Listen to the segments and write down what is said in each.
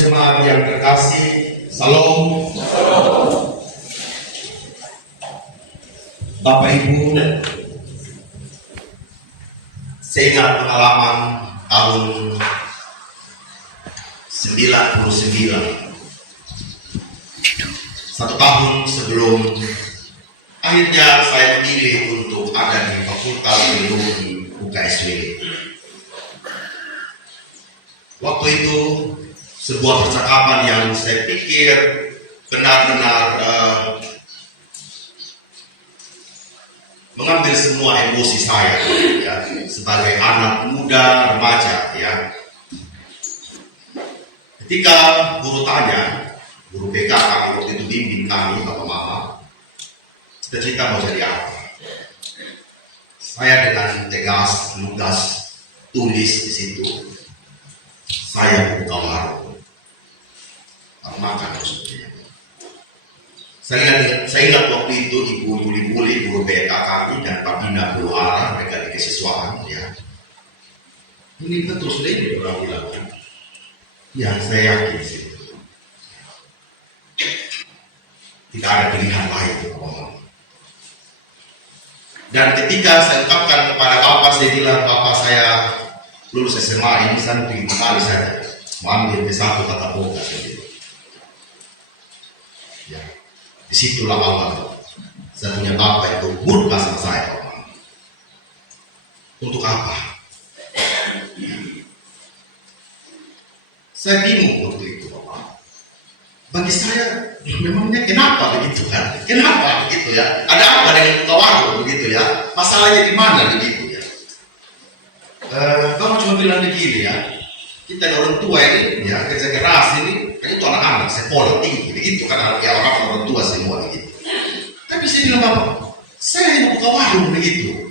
Jemaat yang terkasih, salam. Bapak Ibu, saya ingat pengalaman tahun 99, 1 tahun sebelum akhirnya saya memilih untuk ada di Fakultas Teologi UKSW. Waktu itu sebuah percakapan yang saya pikir benar-benar mengambil semua emosi saya, ya, sebagai anak muda remaja, ya. Ketika guru tanya, guru BK kami waktu itu bimbing kami, Bapak Mama, cita-cita mau jadi apa? Saya dengan tegas, lugas, tulis di situ, saya buka warung, makan maksudnya. Saya ingat waktu itu Ibu Yuli, guru BK kami, dan Pak Bina Beluara, mereka di kesiswaan, ya. Ini betul sudah ini orang bilang, kan? Ya, saya yakin sih. Tidak ada pilihan lain, Bapak. Dan ketika saya ungkapkan kepada Bapak, saya bilang, Bapak saya lulus SMA ini, saya ingin sekali saja mengambil S1 tata boga, saya bilang. Ya. Disitulah awal saya punya Bapak itu murka sama saya, Bapak. Untuk apa? Saya bingung waktu itu, Bapak. Bagi saya, memangnya kenapa begitu, kan? Kenapa begitu, ya? Ada apa dengan buka warung begitu, ya? Masalahnya di mana begitu, ya? Bapak cuma bilang begini, ya. Kita orang tua ini, ya, kerja keras ini, kan itu anak-anak sekolah tinggi, begitu karena ya orang tua semua begitu. Tapi saya bilang, Bapak, saya mau buka warung begitu.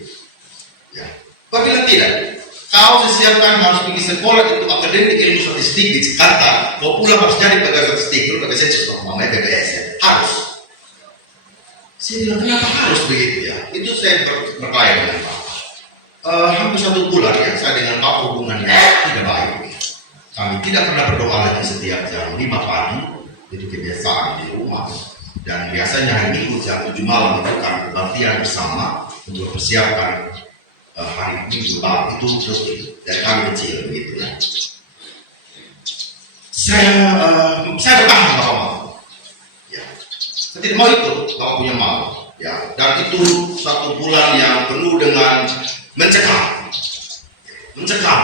Ya, Bapak bilang tidak. Kau siapkan harus pergi sekolah untuk akademik ilmu statistik di Jakarta. Kau pulang harus jadi pegawai statistik, lu pakai sensus, mamanya PPS, ya. Harus. Saya bilang, kenapa harus begitu, ya? Itu saya berkelahi dengan Bapak. Hampir 1 bulan, ya, saya dengan Bapak hubungannya tidak baik. Kami tidak pernah berdoa lagi setiap jam 5 pagi, itu kebiasaan di rumah. Dan biasanya hari Minggu jam 7 malam itu kami kebaktian bersama untuk persiapkan hari Minggu baru itu terus dari kami kecil begitu, ya. Saya bertahan Bapak mau, ya. Saya tidak mau ikut Bapak punya mau, ya. Dan itu 1 bulan yang penuh dengan mencekam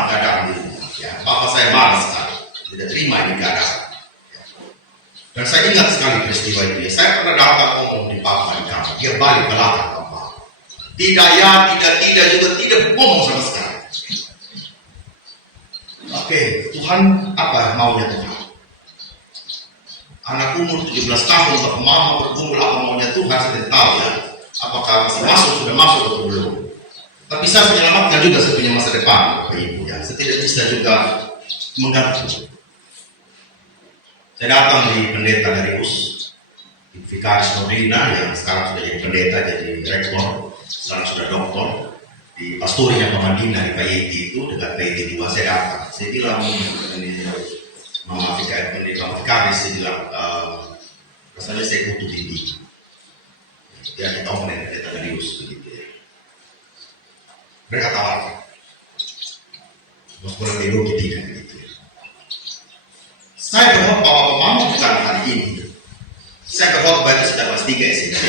keadaan ini. Ya, Bapak saya marah sekali, tidak terima ini keadaan. Ya. Dan saya ingat sekali peristiwa itu. Ya. Saya pernah datang ngomong di Bapak di kamar, dia balik belakang Bapak. Tidak ya, tidak juga tidak ngomong sama sekali. Oke, Tuhan apa maunya Tuhan? Anak umur 17 tahun Bapak Mama bergumul apa maunya Tuhan, saya tidak tahu, ya. Apakah sudah masuk atau belum? Tapi saya menyelamatkan juga saya punya masa depan, Bapak Ibu, ya. Saya tidak bisa juga mengganti. Saya datang di pendeta dari di Vikaris Nordina yang sekarang sudah jadi pendeta, jadi rektor, sekarang sudah doktor. Di pastorinya Pak Mandina di Payeti itu, dekat Payeti 2, saya datang. Saya bilang, ini Mama Vikaris, saya bilang, rasanya saya butuh ini. Ya, kita omongin pendeta Darius, begitu, ya. Mereka tawarkan sekolah teologi tidak begitu. Saya berharap Bapak Mama bukan hari ini. Saya berharap itu sudah kelas 3 SMP.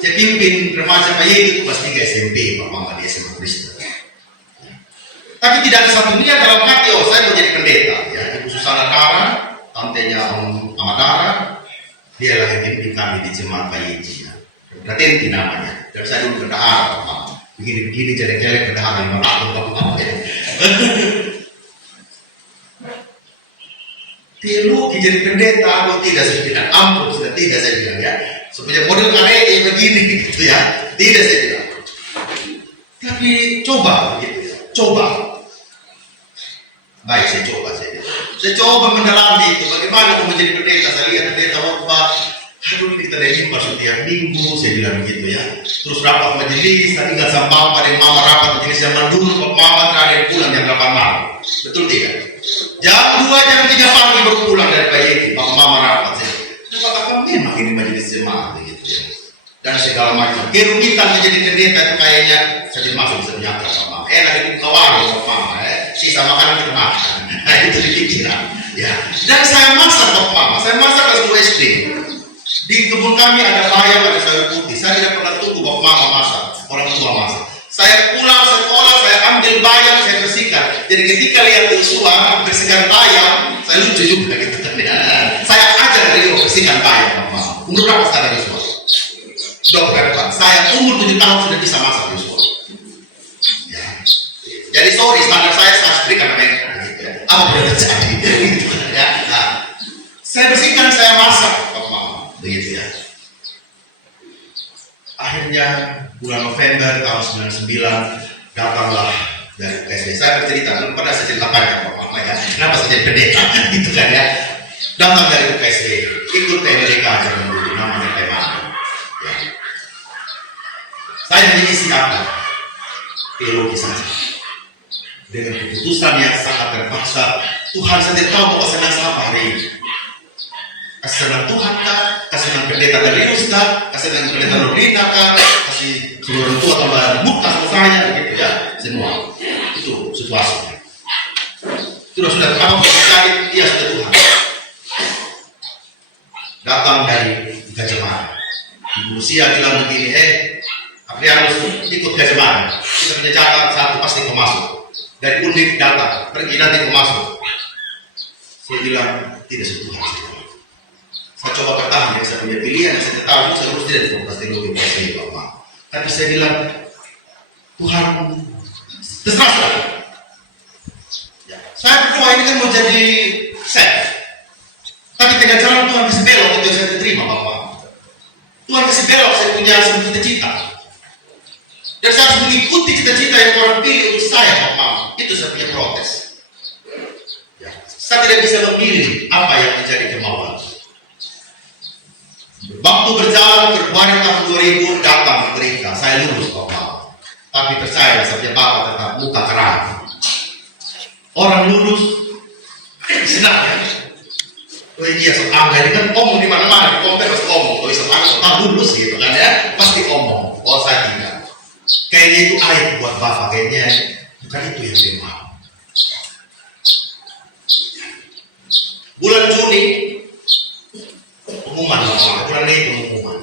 Saya pimpin remaja Payeti itu kelas 3 SMP, Bapak Mama di SMA Kristen. Tapi tidak ada satu niat dalam hati, oh saya mau jadi pendeta. Ya, Ibu Susana Dara, tantenya Om Amadara, dia lah yang pimpin kami di jemaat Payeti. Ya. Berarti itu namanya. Dan saya dulu berdahara, Bapak. Begini jelek-jelek berdahara 5 tahun Bapak. Teologi jadi pendeta atau tidak, saya bilang ampun, sudah tidak saya bilang, ya. Supaya model karya begini gitu, ya. Tidak saya bilang. Tapi coba begitu, ya. Coba. Baik, saya coba. Saya coba mendalami itu. Bagaimana aku menjadi pendeta? Saya lihat pendeta waktu Aduh, ini kita dari setiap minggu, saya bilang begitu ya. Terus rapat majelis, tadi ingat sama Bapak dan Mama rapat majelis zaman dulu, Bapak Mama terakhir pulang jam 8 malam. Betul tidak? Jam 2, jam 3 pagi baru pulang dari Bayeki, Bapak Mama rapat. Saya katakan memang ini majelis jemaat begitu ya. Dan segala macam. Kerumitan menjadi pendeta itu kayaknya saya masuk bisa menyangka Bapak Mama. Enak itu buka warung Bapak Mama ya. Sisa makanan kita makan. Nah itu dipikiran. Ya. Dan saya masak Bapak Mama, saya masak kelas 2 SD. Di kebun kami ada bayam, ada sayur putih. Saya tidak pernah tunggu Bapak Mama masak, orang tua masak. Saya pulang sekolah, saya ambil bayam, saya bersihkan. Jadi ketika lihat Yosua bersihkan bayam, saya lucu juga gitu. Saya ajar Rio bersihkan bayam Bapak Mama. Umur berapa sekarang Yosua? Dokter Pak, saya umur 7 tahun sudah bisa masak Yosua. Ya. Jadi sorry, standar saya berikan mereka. Apa boleh terjadi? Ya. Nah, saya bersihkan, saya masak Bapak Mama. Begitu ya. Akhirnya bulan November tahun 99 datanglah dari UKSW. Saya bercerita, belum pernah saya ceritakan ya Bapak Mama ya. Kenapa saya jadi pendeta? Gitu kan ya. Datang dari UKSW, ikut TMDK zaman dulu, namanya tema. Ya. Saya mengisi apa? Teologi saja. Dengan keputusan yang sangat terpaksa, Tuhan saja tahu bahwa saya apa hari ini. Kasih senang Tuhan kah? Kasih senang pendeta Darius kah? Kasih senang pendeta Nordina kah? Kasih seluruh tua tambah muka sama saya begitu ya. Semua itu situasinya. Sudah tahu sekali dia sudah Tuhan. Datang dari Gajah Mada. Ibu Lucia bilang begini, Aprianus ikut Gajah Mada. Kita punya catat satu pasti kau masuk. Dari Undip datang, pergi nanti kau masuk. Saya bilang tidak setuju. Saya coba bertahan, yang saya punya pilihan, yang saya tahu, saya harus tidak di teknologi saya Bapak. Tapi saya bilang, Tuhan, terserah. Ya. Saya berdoa ini kan mau jadi set. Tapi tengah jalan Tuhan kasih belok untuk saya diterima Bapak. Tuhan kasih belok, saya punya sebuah cita-cita. Dan saya harus mengikuti cita-cita yang orang pilih untuk saya Bapak. Itu saya punya protes. Ya. Saya tidak bisa memilih apa yang menjadi kemauan. Waktu berjalan Februari tahun 2000 datang berita saya lulus Bapak. Tapi percaya saja Bapak tetap muka kerang. Orang lulus senang ya. Oh iya, angga ini kan omong di mana-mana, di kompen pasti omong. Oh iya, tak lulus gitu kan ya, pasti omong. Oh saya tidak. Kayaknya itu aib buat Bapak, kayaknya bukan itu yang dia mau. Bulan Juni pengumuman Bapak, bulan Mei pengumuman.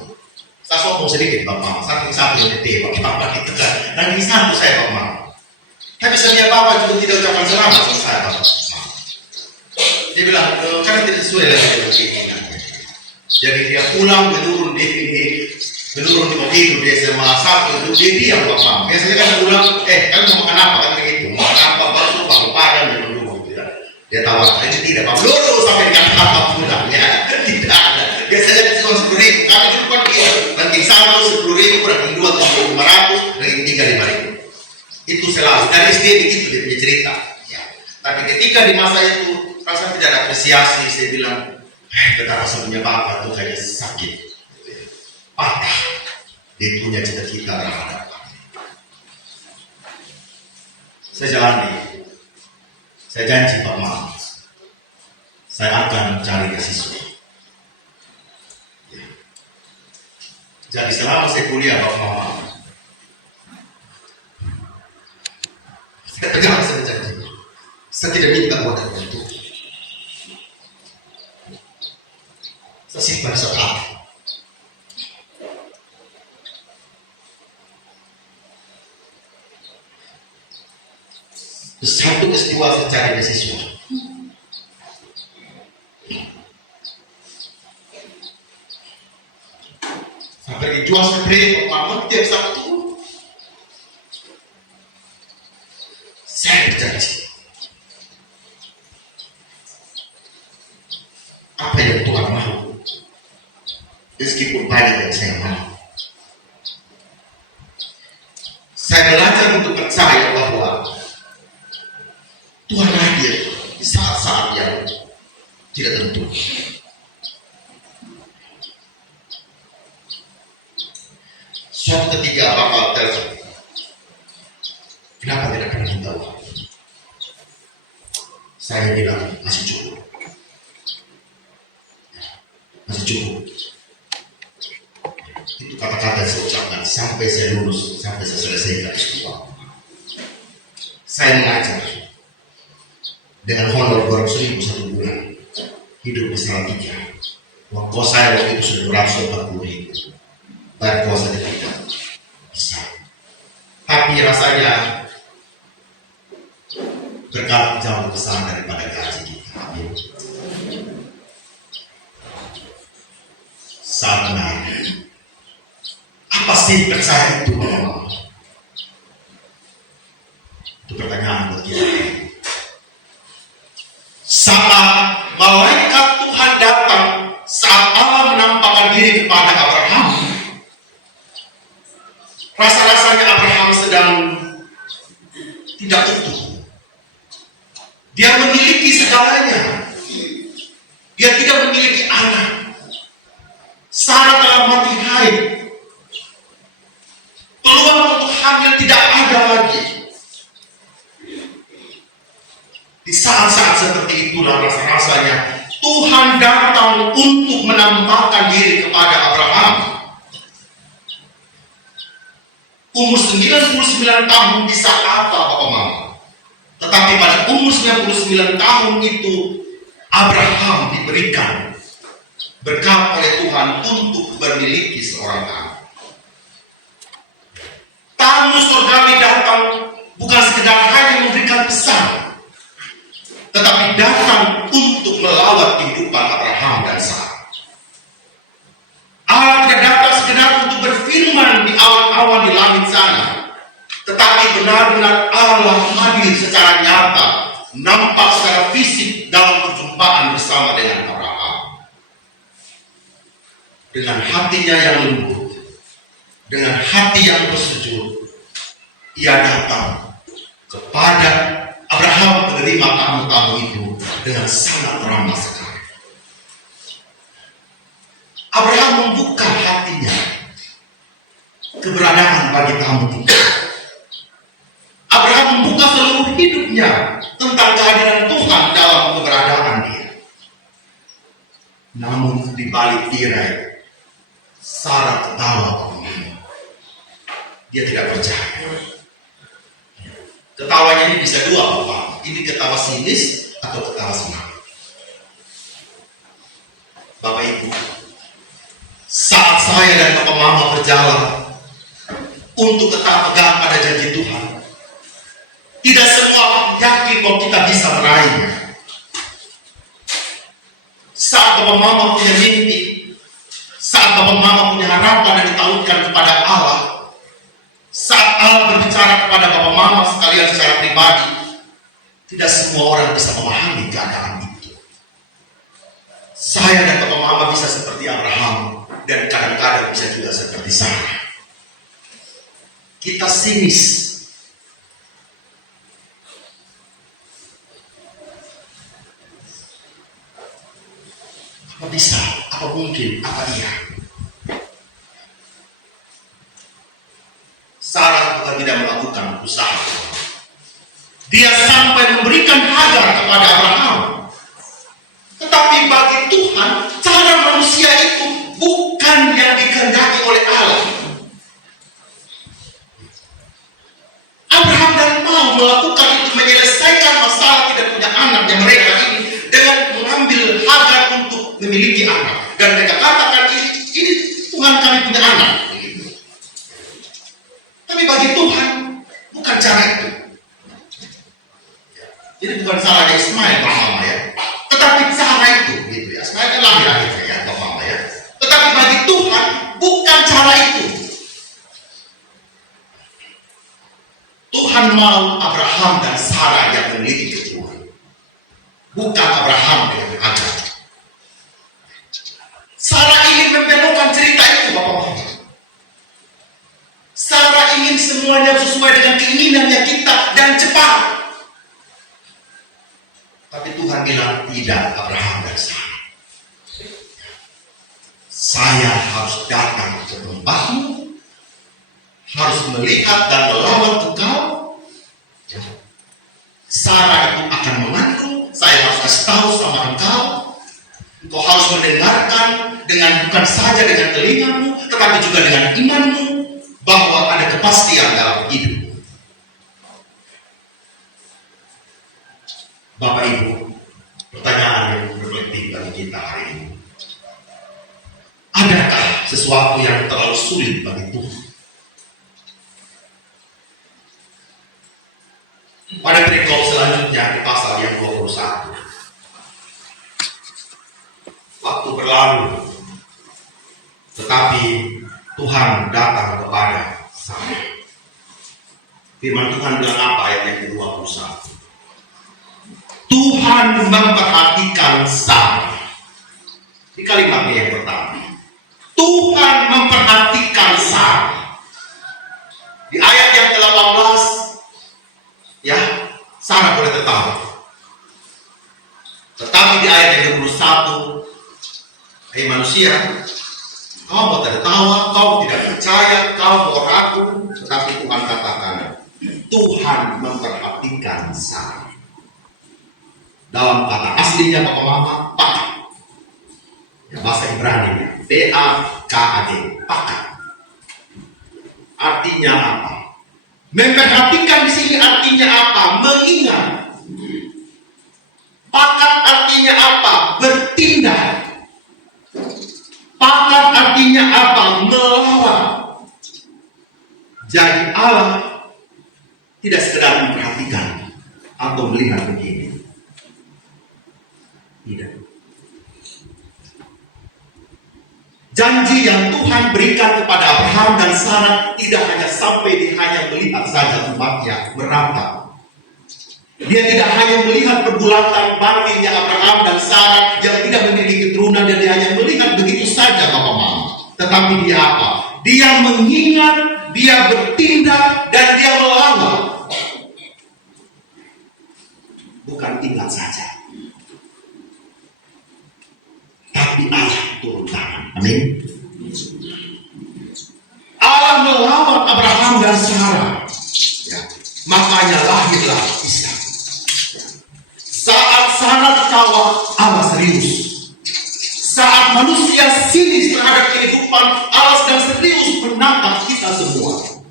Saya sombong sedikit Bapak, saking satu yang ditembak, kita itu kan. Ranking satu saya Bapak. Tapi setiap Bapak juga tidak ucapan selamat sama saya Bapak. Dia bilang, kan tidak sesuai lagi dengan keinginan. Jadi dia pulang menurun di mobil di SMA 1 dia diam Bapak. Biasanya kan dia bilang, kan mau makan apa? Kan begitu, mau makan apa? Bakso, bakso padang, dia dulu gitu ya. Dia tawarkan, ini tidak Pak, lulus sampai dengan apa pulang ya. Tidak ada. Biasanya cuma 10.000, kami dulu kan dia. Ranking 1 10.000, ranking 2 1.500, ranking 3 5.000. Itu selalu. Dari SD begitu dia punya cerita. Ya. Tapi ketika di masa itu rasa tidak ada apresiasi, saya bilang, betapa sebenarnya Bapak itu kayak sakit. Patah. Dia punya cita-cita terhadap kami. Saya jalani. Saya janji Pak Mama, saya akan cari beasiswa. Ya. Jadi selama saya kuliah Pak Mama, saya pegang, saya janji. Saya tidak minta buat itu. Saya simpan setelah. Satu S2 saya cari beasiswa. Saya pergi jual spray Pak tiap Sabtu. Saya berjanji. Apa yang Tuhan mau, meskipun banyak yang saya mau. Saya belajar untuk percaya bahwa Tuhan hadir di saat-saat yang tidak tentu. Suatu ketika Bapak telepon, kenapa tidak pernah minta uang? Saya bilang masih cukup, masih cukup. Itu kata-kata yang saya ucapkan sampai saya lulus, sampai saya selesaikan sekolah. Saya mengajar dengan honor 200.000 satu bulan, hidup di Salatiga. Uang kos saya waktu itu sudah 240.000. Bayar kuasa tidak bisa. Tapi rasanya berkat jauh besar daripada gaji kita. Amin. Saat benar, apa sih percaya itu? Itu pertanyaan buat kita. Saat malaikat Tuhan datang, saat Allah menampakkan diri kepada Abraham, rasa-rasanya Abraham sedang tidak utuh. Dia memiliki segalanya. Dia tidak memiliki anak. Sarah telah mati haid. Peluang untuk hamil tidak ada lagi. Di saat-saat seperti itulah rasa-rasanya Tuhan datang untuk menampakkan diri kepada Abraham. Umur 99 tahun bisa apa Bapak Mama? Tetapi pada umur 99 tahun itu Abraham diberikan berkat oleh Tuhan untuk memiliki seorang anak. Tamu surgawi datang bukan sekedar hanya memberikan pesan, tetapi datang untuk melawat kehidupan Abraham dan Sarah. Allah tidak datang sekedar untuk berfirman di awan-awan di langit sana, tetapi benar-benar Allah hadir secara nyata, nampak secara fisik dalam perjumpaan bersama dengan Abraham. Dengan hatinya yang lembut, dengan hati yang bersujud, ia datang kepada Abraham menerima tamu-tamu itu dengan sangat ramah sekali. Abraham membuka hatinya keberadaan bagi tamu itu. Abraham membuka seluruh hidupnya tentang kehadiran Tuhan dalam keberadaan dia. Namun di balik tirai, Sarah ketawa. Dia tidak percaya. Ketawanya ini bisa dua Bapak. Ini ketawa sinis atau ketawa semangat. Bapak Ibu, saat saya dan Bapak Mama berjalan untuk tetap pegang pada janji Tuhan, tidak semua yakin bahwa kita bisa meraihnya. Saat Bapak Mama punya mimpi, saat Bapak Mama punya harapan dan ditautkan kepada Allah, saat Allah berbicara kepada Bapak Mama sekalian secara pribadi, tidak semua orang bisa memahami keadaan itu. Saya dan Bapak Mama bisa seperti Abraham dan kadang-kadang bisa juga seperti Sarah. Kita sinis. Apa bisa? Apa mungkin? Apa iya? Sarah bukan tidak melakukan usaha. Dia sampai memberikan Hagar kepada Abraham. Tetapi bagi Tuhan, cara manusia itu bukan yang dikehendaki oleh Allah. Abraham dan mau melakukan itu, menyelesaikan masalah tidak punya anak yang mereka ini dengan mengambil Hagar untuk memiliki anak. Dan mereka katakan ini Tuhan kami punya anak. Tapi bagi Tuhan bukan cara itu. Jadi bukan salahnya Ismail Mama ya, tetapi cara itu gitu ya. Ismail kan lahir akhirnya ya Mama ya. Tetapi bagi Tuhan bukan cara itu. Tuhan mau Abraham dan Sarah yang memiliki keturunan, bukan Abraham dengan Hagar. Sarah ingin membelokkan cerita itu Bapak-Bapak. Sarah ingin semuanya sesuai dengan keinginannya kita dan cepat. Tapi Tuhan bilang tidak, Abraham dan Sarah. Saya harus datang ke tempatmu harus melihat dan melawan engkau? Sarah itu akan mengandung, saya harus kasih tahu sama engkau. Engkau harus mendengarkan dengan bukan saja dengan telingamu, tetapi juga dengan imanmu, bahwa ada kepastian dalam hidup. Bapak Ibu, pertanyaan yang reflektif bagi kita hari ini. Adakah sesuatu yang terlalu sulit bagi Tuhan? Pada perikop selanjutnya di pasal yang 21. Waktu berlalu, tetapi Tuhan datang kepada Sarah. Firman Tuhan bilang apa ayat yang ke-21? Tuhan memperhatikan Sarah. Di kalimat yang pertama, Tuhan memperhatikan Sarah. Di ayat yang ke-18, ya, Sarah boleh tertawa. Tetapi di ayat yang ke-21, hai manusia, kau mau tertawa, kau tidak percaya, kau mau ragu, tetapi Tuhan katakan, Tuhan memperhatikan Sarah. Dalam kata aslinya Bapak Mama, pakat. Ya, bahasa Ibrani, P-A-K-A-D, pakat. Artinya apa? Memperhatikan di sini artinya apa? Mengingat. Pakat artinya apa? Bertindak. Pakat artinya apa? Melawan. Jadi Allah tidak sekedar memperhatikan atau melihat begini. Tidak. Janji yang Tuhan berikan kepada Abraham dan Sarah tidak hanya sampai hanya melihat saja umatnya merangkak. Dia tidak hanya melihat pergulatan batinnya Abraham dan Sarah yang tidak memiliki keturunan, dan dia hanya melihat begitu saja Bapak Mama. Tetapi dia apa? Dia mengingat, dia bertindak, dan dia melawan. Bukan ingat saja, tapi Allah turun tangan. Amin. Allah melawan Abraham dan Sarah. Ya. Makanya lahirlah Ishak. Saat Sarah ketawa, Allah serius. Saat manusia sinis terhadap kehidupan, Allah sedang serius menatap kita semua.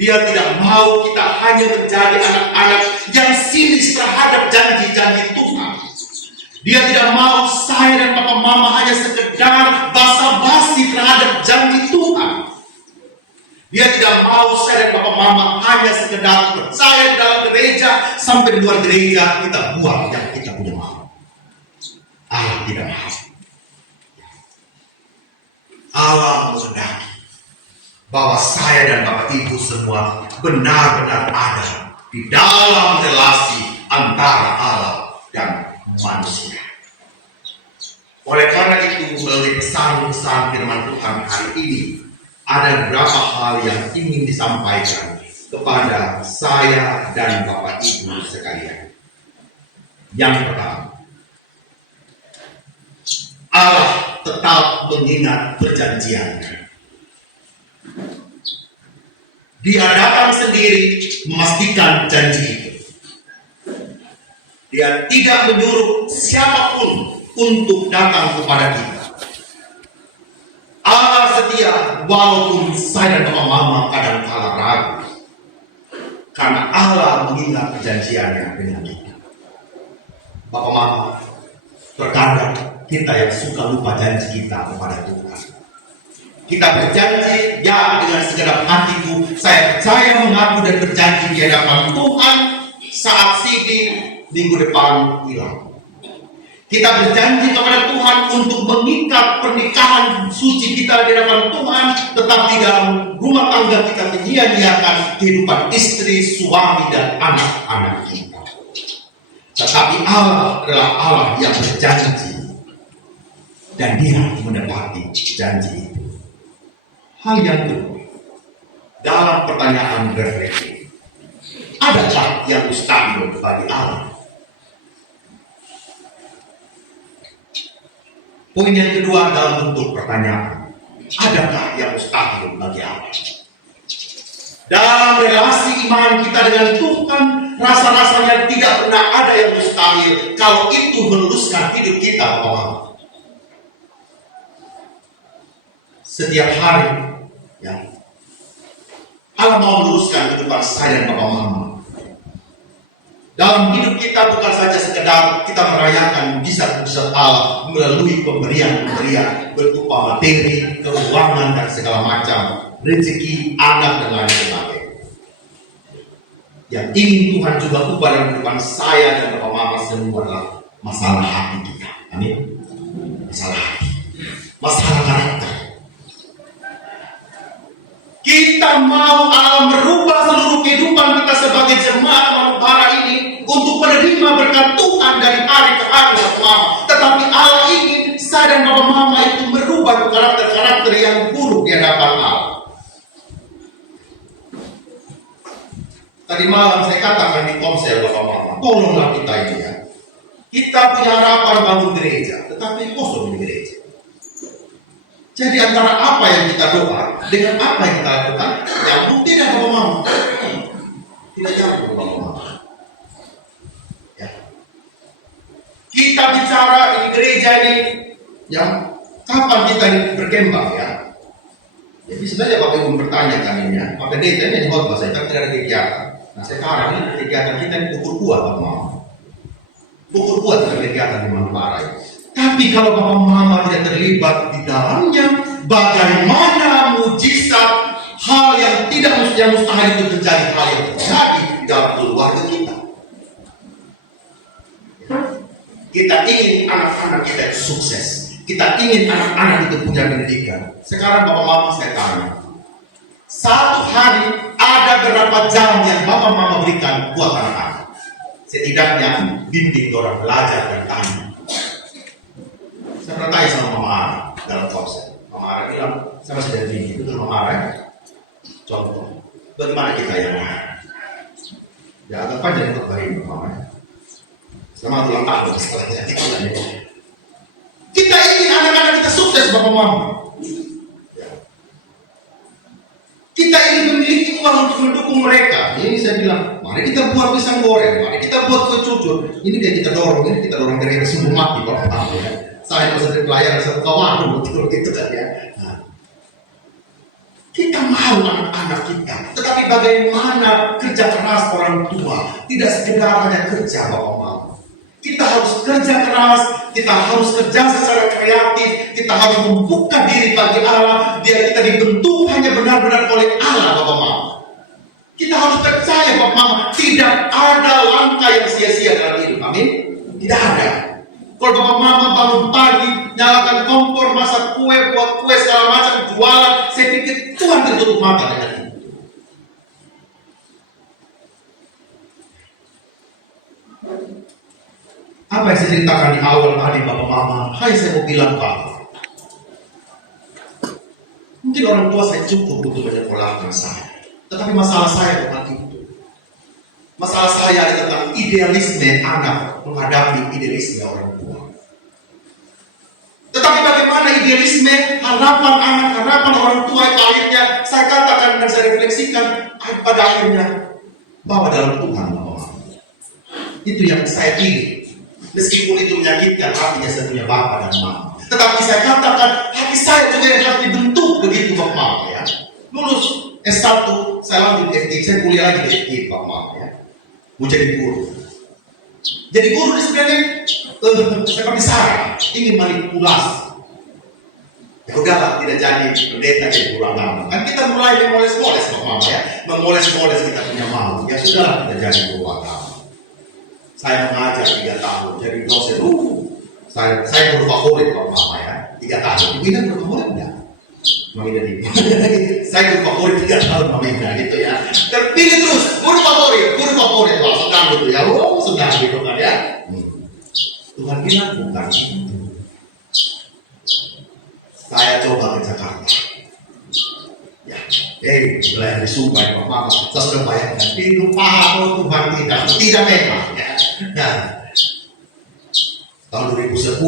Dia tidak mau kita hanya menjadi anak-anak yang sinis terhadap janji-janji Tuhan. Dia tidak mau saya dan Papa Mama hanya sekedar basa-basi terhadap janji Tuhan. Dia tidak mau saya dan Papa Mama hanya sekedar percaya di dalam gereja, sampai di luar gereja kita buat yang kita punya mau. Allah tidak mau. Allah menghendaki bahwa saya dan Bapak Ibu semua benar-benar ada di dalam relasi antara Allah dan manusia. Oleh karena itu, melalui pesan-pesan firman Tuhan hari ini, ada beberapa hal yang ingin disampaikan kepada saya dan Bapak Ibu sekalian. Yang pertama, Allah tetap mengingat perjanjiannya. Dia datang sendiri memastikan janji itu. Dia tidak menyuruh siapapun untuk datang kepada kita. Allah setia walaupun saya dan Bapak Mama kadang kala ragu. Karena Allah mengingat perjanjiannya dengan kita. Bapak Mama, terkadang kita yang suka lupa janji kita kepada Tuhan. Kita berjanji, ya dengan segenap hatiku, saya percaya mengaku dan berjanji di hadapan Tuhan saat CD minggu depan hilang. Kita berjanji kepada Tuhan untuk mengikat pernikahan suci kita di hadapan Tuhan, tetapi dalam rumah tangga kita menyia-nyiakan kehidupan istri, suami, dan anak-anak kita. Tetapi Allah adalah Allah yang berjanji, dan Dia menepati janji itu. Hal yang kedua, dalam pertanyaan refleksi, adakah yang mustahil bagi Allah? Poin yang kedua dalam bentuk pertanyaan, adakah yang mustahil bagi Allah? Dalam relasi iman kita dengan Tuhan, rasa-rasanya tidak pernah ada yang mustahil kalau itu meluluskan hidup kita, Bapak. Setiap hari, ya, Allah mau meluruskan kehidupan saya dan Bapak Mama. Dalam hidup kita bukan saja sekedar kita merayakan mujizat-mujizat Allah melalui pemberian-pemberian berupa materi, keuangan dan segala macam, rezeki, anak dan lain sebagainya. Yang ingin Tuhan juga ubah dalam kehidupan saya dan Bapak Mama semua adalah masalah hati kita. Amin. Masalah hati, masalah karakter. Kita mau Allah merubah seluruh kehidupan kita sebagai jemaat Manubara ini untuk menerima berkat Tuhan dari hari ke hari, Bapak Mama. Tetapi Allah ingin saya dan Bapak Mama itu merubah karakter-karakter yang buruk di hadapan Allah. Tadi malam saya katakan di komsel, Bapak Mama, tolonglah kita ini ya. Kita punya harapan bangun gereja, tetapi kosong di gereja. Jadi antara apa yang kita doa dengan apa yang kita lakukan, nyambung tidak, Bapak Mama? Tidak nyambung, Bapak Mama. Ya. Kita bicara di gereja ini, ya, kapan kita ini berkembang ya? Jadi sebenarnya Bapak Ibu bertanyakan ini ya, Pak Pendeta ini khotbah saya kan tidak ada kegiatan. Nah sekarang ini kegiatan kita ini ukur kuat, Bapak Mama. Ukur kuat dengan kegiatan di Manubara ini. Tapi kalau Bapak Mama tidak terlibat di dalamnya, bagaimana mujizat hal yang tidak yang mustahil itu terjadi, hal yang terjadi di dalam keluarga kita. Kita ingin anak-anak kita itu sukses. Kita ingin anak-anak itu punya pendidikan. Sekarang Bapak Mama saya tanya, satu hari ada berapa jam yang Bapak Mama berikan buat anak-anak? Setidaknya bimbing orang belajar dan tanya. Saya pernah tanya sama Mama Ara dalam konser. Mama Ara bilang, saya masih dari sini. Betul Mama Ara? Contoh, bagaimana kita yang lain? Ya agak panjang untuk hari ini Mama. Selamat ulang tahun setelahnya. Kita ingin anak-anak kita sukses, Bapak Mama. Ya. Kita ingin memiliki uang untuk mendukung mereka. Ini saya bilang, mari kita buat pisang goreng, mari kita buat kue cucur. Ini kayak kita dorong mereka semua mati, Bapak Mama ya. Saya masa dari pelayanan, saya buka warung, betul gitu kan ya. Nah, kita mau anak-anak kita, tetapi bagaimana kerja keras orang tua? Tidak sekedar hanya kerja, Bapak Mama. Kita harus kerja keras, kita harus kerja secara kreatif, kita harus membuka diri bagi Allah, biar kita dibentuk hanya benar-benar oleh Allah, Bapak Mama. Kita harus percaya, Bapak Mama, tidak ada langkah yang sia-sia dalam hidup. Amin? Tidak ada. Kalau Bapak Mama bangun pagi, nyalakan kompor, masak kue, buat kue segala macam, jualan, saya pikir Tuhan tertutup mata dengan itu. Apa yang saya ceritakan di awal tadi, Bapak Mama, saya mau bilang Pak, mungkin orang tua saya cukup untuk menyekolahkan saya, tetapi masalah saya bukan itu. Masalah saya adalah tentang idealisme anak menghadapi idealisme orang tua. Tetapi bagaimana idealisme, harapan anak, harapan orang tua itu akhirnya saya katakan dan saya refleksikan pada akhirnya bahwa dalam Tuhan, Bapak. Itu yang saya ingin. Meskipun itu menyakitkan hatinya saya punya bapak dan mama. Tetapi saya katakan hati saya juga yang harus dibentuk begitu, Bapak Mama ya. Lulus S1, saya lanjut FT, saya kuliah lagi di FT, Bapak Mama ya. Mau jadi guru. Jadi guru ini sebenarnya seperti saya ingin manipulasi. Ya udahlah, tidak jadi pendeta, jadi guru agama. Kan kita mulai memoles-moles, Bapak Mama ya. Memoles-moles kita punya mau. Ya sudah, kita jadi guru agama. Saya mengajar 3 tahun, jadi dosen. Saya guru favorit, Bapak Mama ya. 3 tahun. Ibu Ina guru favorit enggak? Mami dan Ibu. Saya guru favorit 3 tahun, Mami Ina gitu ya. Terpilih terus, guru favorit. Wah, sedang gitu ya. Sedang gitu kan ya. Tuhan bilang bukan itu. Saya coba ke Jakarta. Ya, mulai dari Sungai, Bapak Mama. Saya sudah bayangkan, pintu paha Tuhan tidak memang ya. Nah, tahun 2010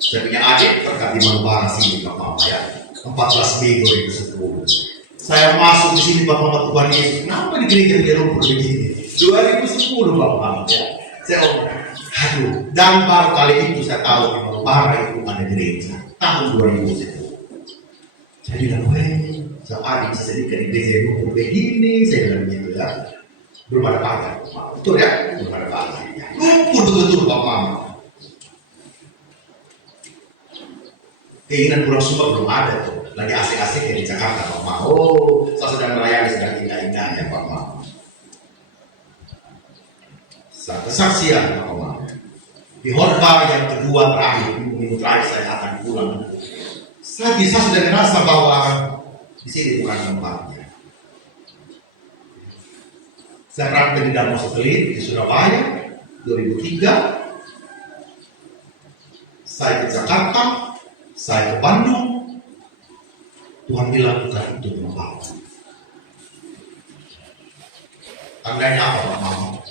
saya punya adik terkait di Manubara sini, Bapak Mama ya. 14 Mei 2010 Saya masuk di sini Bapak Tuhan Yesus. Kenapa di gereja Lumpur begini? 2010 Bapak ya. Saya aduh, dan baru kali itu saya tahu bahwa para itu ada gereja tahun 2010. Saya bilang, saya sedikit di gereja Lumpur begini, saya bilang gitu ya. Belum ada pagar, betul ya? Belum ada pagar. Lumpur betul-betul Bapak. Keinginan pulang Sumba belum ada tuh. Lagi asik-asik ya di Jakarta Bapak. Oh, saya sedang melayani sedang indah-indah ya Bapak. Kesaksian Bapak. Di khotbah yang kedua minggu terakhir saya akan pulang. Saya sudah merasa bahwa di sini bukan tempatnya. Saya praktek di Danau Satelit di Surabaya 2003. Saya ke Jakarta, saya ke Bandung. Tuhan bilang bukan itu tempat. Tandanya apa Bapak?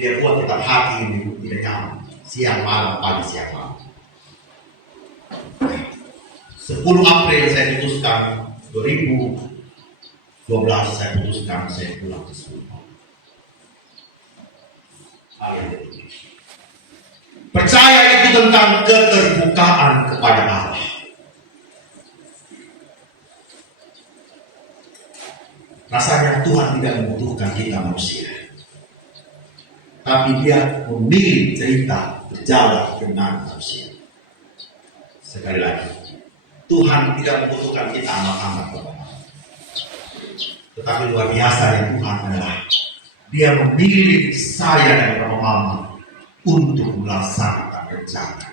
Dia buat kita hati ini tidak nyaman. Siang malam, pagi siang malam. 10 April saya putuskan 2012 saya putuskan saya pulang ke Sumba. Percaya itu tentang keterbukaan kepada Allah. Rasanya Tuhan tidak membutuhkan kita manusia, tapi Dia memilih cerita berjalan dengan manusia. Sekali lagi, Tuhan tidak membutuhkan kita amat-amat, tetapi luar biasa Tuhan adalah Dia memilih saya dan Mama untuk melaksanakan rencana.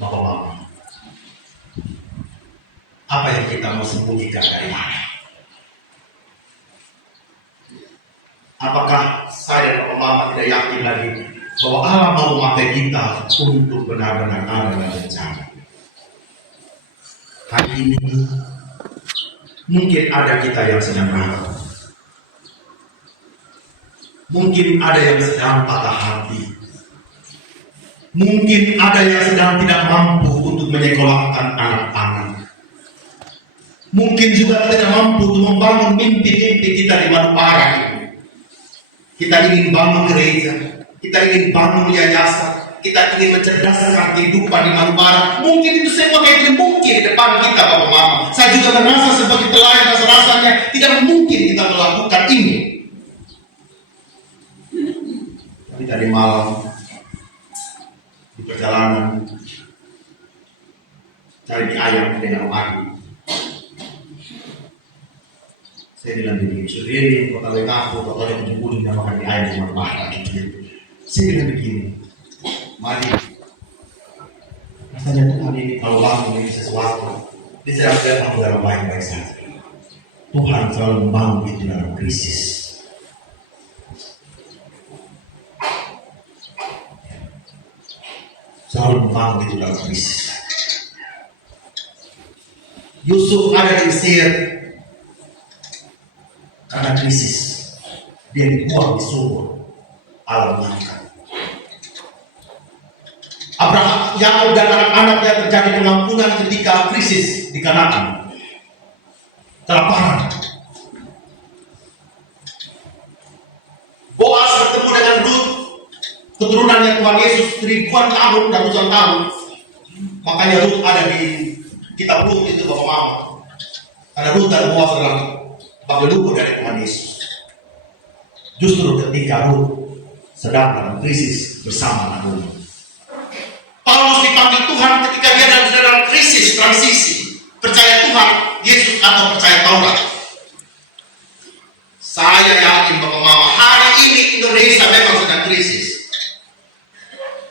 Bapak-bapak, apa yang kita mau sembunyikan dari Allah? Apakah saya dan Mama tidak yakin lagi bahwa Allah mau memakai kita untuk benar-benar ada dalam rencana? Hari ini mungkin ada kita yang sedang ragu, mungkin ada yang sedang patah hati, mungkin ada yang sedang tidak mampu untuk menyekolahkan anak-anak. Mungkin juga tidak mampu untuk membangun mimpi-mimpi kita di Manupara ini. Kita ingin bangun gereja, kita ingin bangun yayasan, kita ingin mencerdaskan kehidupan di Manupara. Mungkin itu semua tidak mungkin di depan kita Bapak Mama. Saya juga merasa sebagai pelayan rasanya tidak mungkin kita melakukan ini. Tapi tadi malam di perjalanan cari mie ayam dengan Om, saya bilang begini, Sudiri, kota Wekaku, kota yang 70 yang makan di ayam di Manupara gitu. Saya bilang begini, mari, rasanya Tuhan ini kalau bangun ini sesuatu, dia sedang dalam baik-baik saja. Tuhan selalu membangun itu dalam krisis. Selalu membangun itu dalam krisis. Yusuf ada di Mesir karena krisis, dia dibuang di sumur, Allah mengangkat. Abraham, Yakub dan anak-anaknya terjadi pengampunan ketika krisis di Kanaan, kelaparan. Boas bertemu dengan Rut, keturunannya Tuhan Yesus ribuan tahun, ratusan tahun. Makanya Rut ada di kitab Rut itu Bapak Mama. Karena Rut dan Boas adalah leluhur dari Tuhan Yesus. Justru ketika Rut sedang dalam krisis bersama Naomi. Paulus dipanggil Tuhan ketika dia dalam krisis transisi, percaya Tuhan Yesus atau percaya Taurat. Saya yakin Bapak Mama, hari ini Indonesia memang sedang krisis,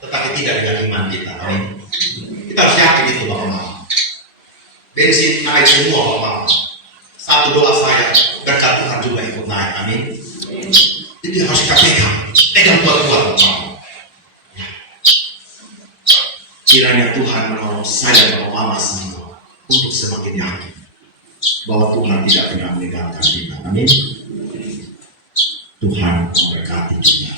tetapi tidak dengan iman kita. Amin. Kita harus yakin itu Bapak Mama. Bensin naik semua Bapak Mama. Satu doa saya, berkat Tuhan juga ikut naik. Amin. Itu yang harus kita pegang kuat-kuat. Kiranya Tuhan menolong saya dan Mama semua untuk semakin yakin bahwa Tuhan tidak pernah meninggalkan kita. Amin. Tuhan memberkati kita.